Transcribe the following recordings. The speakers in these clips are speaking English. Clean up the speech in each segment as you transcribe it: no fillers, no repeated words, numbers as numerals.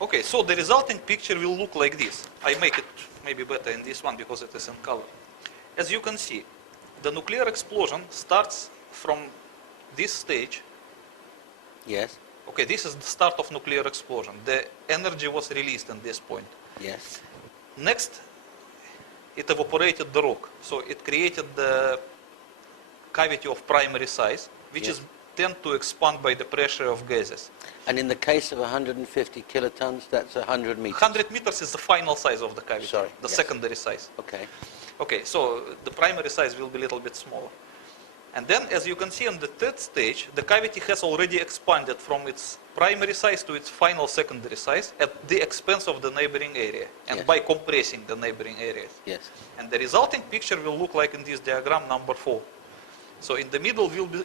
Okay, so the resulting picture will look like this. I make it maybe better in this one because it is in color. As you can see, the nuclear explosion starts from this stage. Yes. Okay, this is the start of nuclear explosion. The energy was released at this point. Yes. Next, it evaporated the rock. So it created the cavity of primary size, which is tend to expand by the pressure of gases. And in the case of 150 kilotons, that's 100 meters. 100 meters is the final size of the cavity, Sorry, the yes. secondary size. Okay. Okay, so the primary size will be a little bit smaller. And then, as you can see on the third stage, the cavity has already expanded from its primary size to its final secondary size at the expense of the neighboring area, and by compressing the neighboring areas. Yes. And the resulting picture will look like in this diagram number 4. So in the middle will be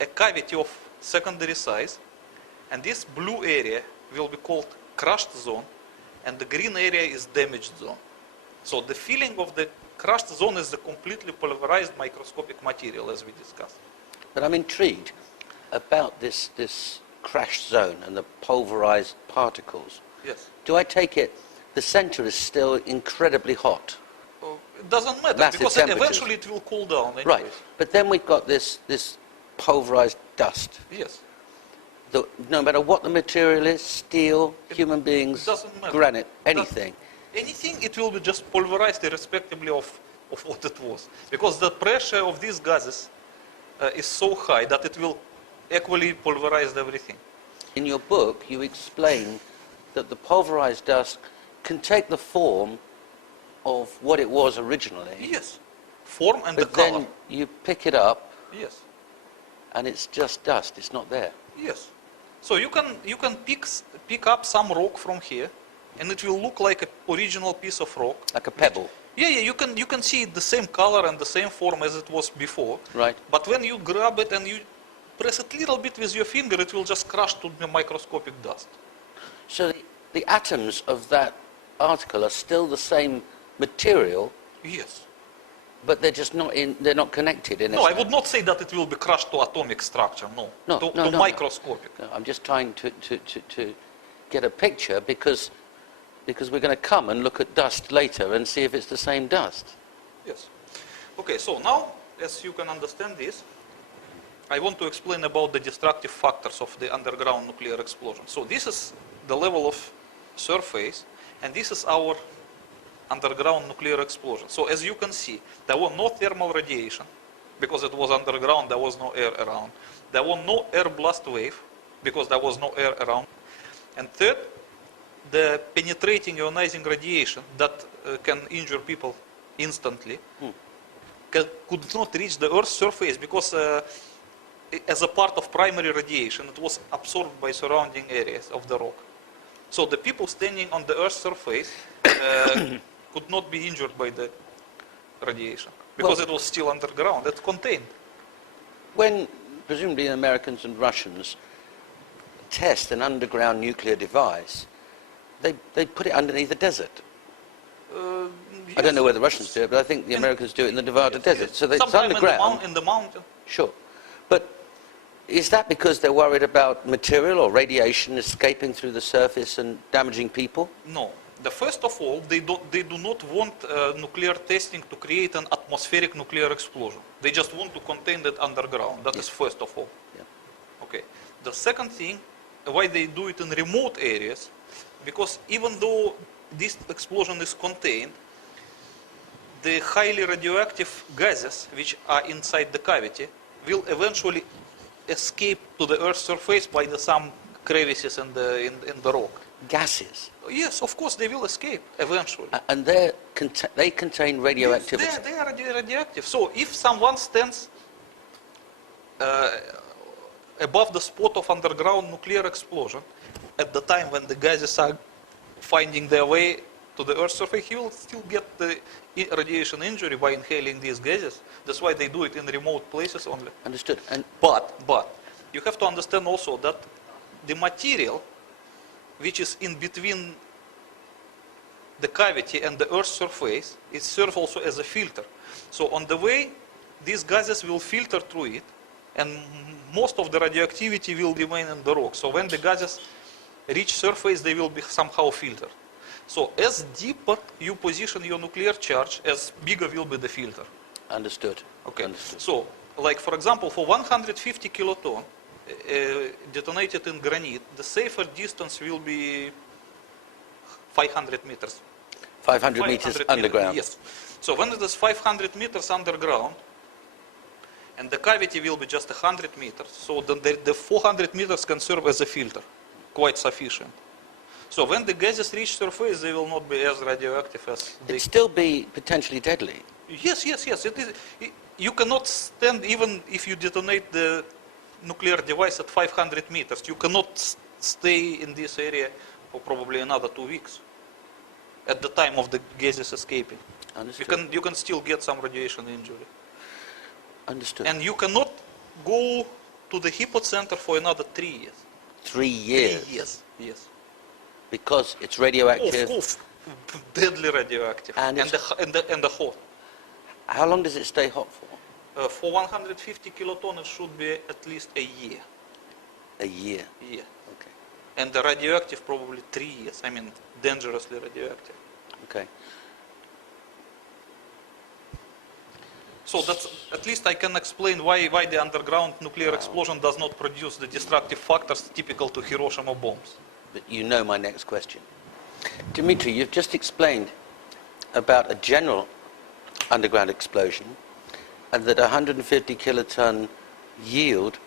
a cavity of secondary size, and this blue area will be called crushed zone, and the green area is damaged zone. So the filling of the crushed zone is the completely pulverized microscopic material, as we discussed. But I'm intrigued about this crashed zone and the pulverized particles. Yes. Do I take it the center is still incredibly hot? It doesn't matter, Massive because temperatures. eventually it will cool down anyways. Right. But then we've got this pulverized dust. Yes. No matter what the material is, steel, human beings, doesn't matter. granite, anything. Anything, it will be just pulverized irrespectively of what it was. Because the pressure of these gases is so high that it will equally pulverize everything. In your book, you explain that the pulverized dust can take the form of what it was originally. Yes. Form and the But color. then you pick it up, Yes. and it's just dust. It's not there. Yes. So you can pick up some rock from here, and it will look like an original piece of rock. Like a pebble. Yeah, you can see the same color and the same form as it was before. Right. But when you grab it and you press it a little bit with your finger, it will just crush to the microscopic dust. So the atoms of that article are still the same material, Yes. but they're just not they're not connected in No, I would not say that it will be crushed to atomic structure. No. No, to microscopic. No, I'm just trying to get a picture because we're going to come and look at dust later and see if it's the same dust. Yes. Okay, so now, as you can understand this, I want to explain about the destructive factors of the underground nuclear explosion. So this is the level of surface, and this is our underground nuclear explosion. So as you can see, there was no thermal radiation, because it was underground, there was no air around. There was no air blast wave, because there was no air around. And third, the penetrating ionizing radiation that can injure people instantly could not reach the Earth's surface because as a part of primary radiation, it was absorbed by surrounding areas of the rock. So the people standing on the Earth's surface could not be injured by the radiation because it was still underground, it's contained. When presumably Americans and Russians test an underground nuclear device, they put it underneath the desert. Yes. I don't know where the Russians do it, but I think the Americans do it in the Nevada desert. Yes. So it's Sometime underground. in the mountain. Sure. But is that because they're worried about material or radiation escaping through the surface and damaging people? No. First of all, they do not want nuclear testing to create an atmospheric nuclear explosion. They just want to contain that underground. That is first of all. Yeah. Okay. The second thing, why they do it in remote areas, because even though this explosion is contained, the highly radioactive gases which are inside the cavity will eventually escape to the Earth's surface by some crevices in the rock. Gases? Yes, of course they will escape eventually. And they contain radioactivity? Yes, they are radioactive. So if someone stands above the spot of underground nuclear explosion, at the time when the gases are finding their way to the Earth's surface, he will still get the radiation injury by inhaling these gases. That's why they do it in remote places only. Understood. But you have to understand also that the material which is in between the cavity and the Earth's surface, it serves also as a filter. So on the way, these gases will filter through it, and most of the radioactivity will remain in the rock. So when the gases reach surface, they will be somehow filtered. So as deeper you position your nuclear charge, as bigger will be the filter. Understood. Okay. Understood. So, like for example, for 150 kiloton detonated in granite, the safer distance will be 500 meters. 500 meters underground. Yes. So when it is 500 meters underground, and the cavity will be just 100 meters, so then the 400 meters can serve as a filter, quite sufficient. So when the gases reach surface, they will not be as radioactive as they... It'd still be potentially deadly. Yes. You cannot stand, even if you detonate the nuclear device at 500 meters, you cannot stay in this area for probably another 2 weeks at the time of the gases escaping. Understood. You can still get some radiation injury. Understood. And you cannot go to the hypocenter for another 3 years. 3 years. 3 years, yes. Because it's radioactive. Deadly radioactive. And the hot. How long does it stay hot for? For 150 kiloton, it should be at least a year. A year. Yeah. Okay. And the radioactive probably 3 years. I mean, dangerously radioactive. Okay. So that's, at least I can explain why the underground nuclear explosion does not produce the destructive factors typical to Hiroshima bombs. But you know my next question. Dimitri, you've just explained about a general underground explosion and that 150 kiloton yield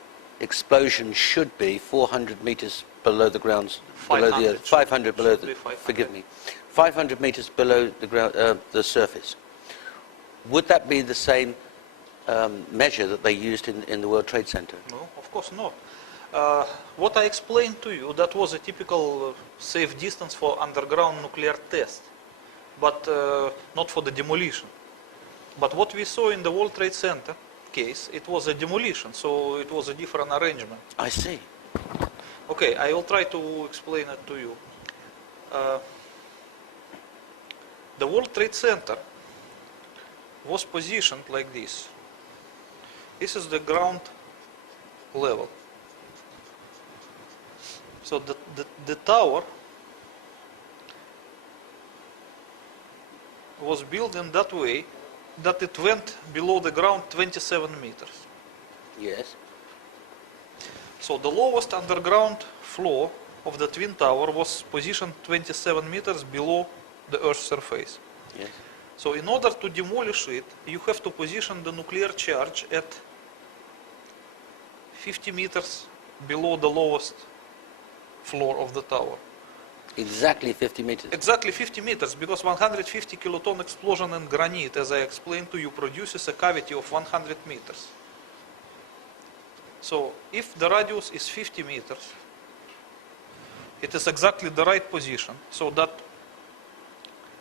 explosion should be 400 meters below the ground, below the earth, 500 below the, 500. forgive me, 500 meters below the ground, the surface. Would that be the same measure that they used in the World Trade Center? No, of course not. What I explained to you, that was a typical safe distance for underground nuclear test, but not for the demolition. But what we saw in the World Trade Center case, it was a demolition, so it was a different arrangement. I see. Okay, I will try to explain it to you. The World Trade Center was positioned like this. This is the ground level. So the tower was built in that way that it went below the ground 27 meters. Yes. So the lowest underground floor of the Twin Tower was positioned 27 meters below the Earth's surface. Yes. So in order to demolish it, you have to position the nuclear charge at 50 meters below the lowest floor of the tower. Exactly 50 meters. Exactly 50 meters, because 150 kiloton explosion in granite, as I explained to you, produces a cavity of 100 meters. So if the radius is 50 meters, it is exactly the right position, so that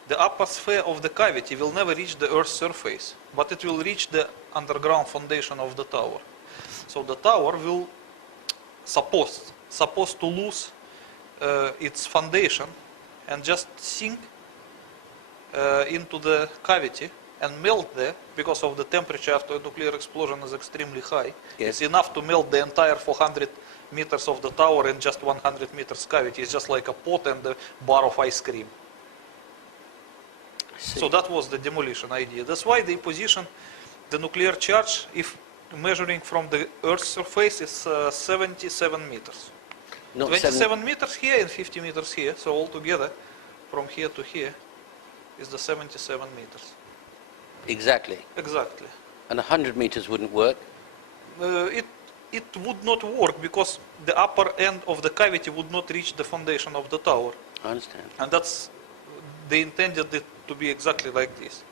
the upper sphere of the cavity will never reach the Earth's surface, but it will reach the underground foundation of the tower. So the tower will supposed to lose its foundation and just sink into the cavity and melt there, because of the temperature after a nuclear explosion is extremely high. Yes. It's enough to melt the entire 400 meters of the tower in just 100 meters cavity. It's just like a pot and a bar of ice cream. So that was the demolition idea. That's why they positioned the nuclear charge, if measuring from the Earth's surface, is 77 meters. Not 27 meters here and 50 meters here. So altogether, from here to here, is the 77 meters. Exactly. Exactly. And 100 meters wouldn't work? It would not work, because the upper end of the cavity would not reach the foundation of the tower. I understand. And they intended it to be exactly like this.